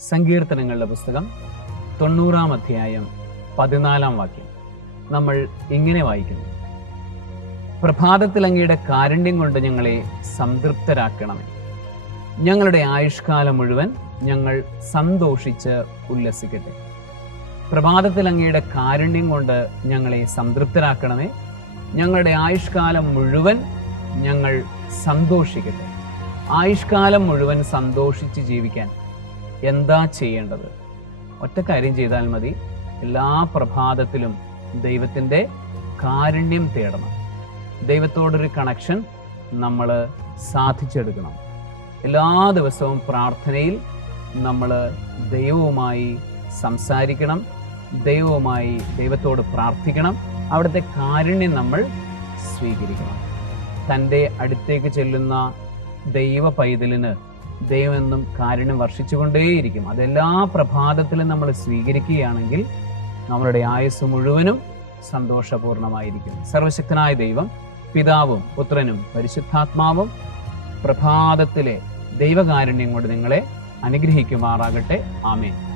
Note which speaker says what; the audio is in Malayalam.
Speaker 1: സങ്കീർത്തനങ്ങളുടെ പുസ്തകം തൊണ്ണൂറാം അധ്യായം പതിനാലാം വാക്യം. നമ്മൾ ഇങ്ങനെ വായിക്കുന്നു. പ്രഭാതത്തിൽ അങ്ങയുടെ കാരുണ്യം കൊണ്ട് ഞങ്ങളെ സംതൃപ്തരാക്കണമേ. ഞങ്ങളുടെ ആയുഷ്കാലം മുഴുവൻ ഞങ്ങൾ സന്തോഷിച്ച് ഉല്ലസിക്കട്ടെ. പ്രഭാതത്തിൽ അങ്ങയുടെ കാരുണ്യം കൊണ്ട് ഞങ്ങളെ സംതൃപ്തരാക്കണമേ. ഞങ്ങളുടെ ആയുഷ്കാലം മുഴുവൻ ഞങ്ങൾ സന്തോഷിക്കട്ടെ. ആയുഷ്കാലം മുഴുവൻ സന്തോഷിച്ച് ജീവിക്കാൻ എന്താ ചെയ്യേണ്ടത്? ഒറ്റ കാര്യം ചെയ്താൽ മതി. എല്ലാ പ്രഭാതത്തിലും ദൈവത്തിന്റെ കാരുണ്യം തേടണം. ദൈവത്തോടൊരു കണക്ഷൻ നമ്മൾ സാധിച്ചെടുക്കണം. എല്ലാ ദിവസവും പ്രാർത്ഥനയിൽ നമ്മൾ ദൈവവുമായി സംസാരിക്കണം. ദൈവവുമായി ദൈവത്തോട് പ്രാർത്ഥിക്കണം. അവിടുത്തെ കാരുണ്യം നമ്മൾ സ്വീകരിക്കണം. തന്റെ അടുത്തേക്ക് ചെല്ലുന്ന ദൈവ പൈതലിന് ദൈവം എന്നും കാരുണ്യം വർഷിച്ചുകൊണ്ടേയിരിക്കും. അതെല്ലാ പ്രഭാതത്തിലും നമ്മൾ സ്വീകരിക്കുകയാണെങ്കിൽ നമ്മളുടെ ആയുസ് മുഴുവനും സന്തോഷപൂർണമായിരിക്കും. സർവശക്തനായ ദൈവം പിതാവും പുത്രനും പരിശുദ്ധാത്മാവും പ്രഭാതത്തിലെ ദൈവകാരുണ്യം കൊണ്ട് നിങ്ങളെ അനുഗ്രഹിക്കുമാറാകട്ടെ. ആമേൻ.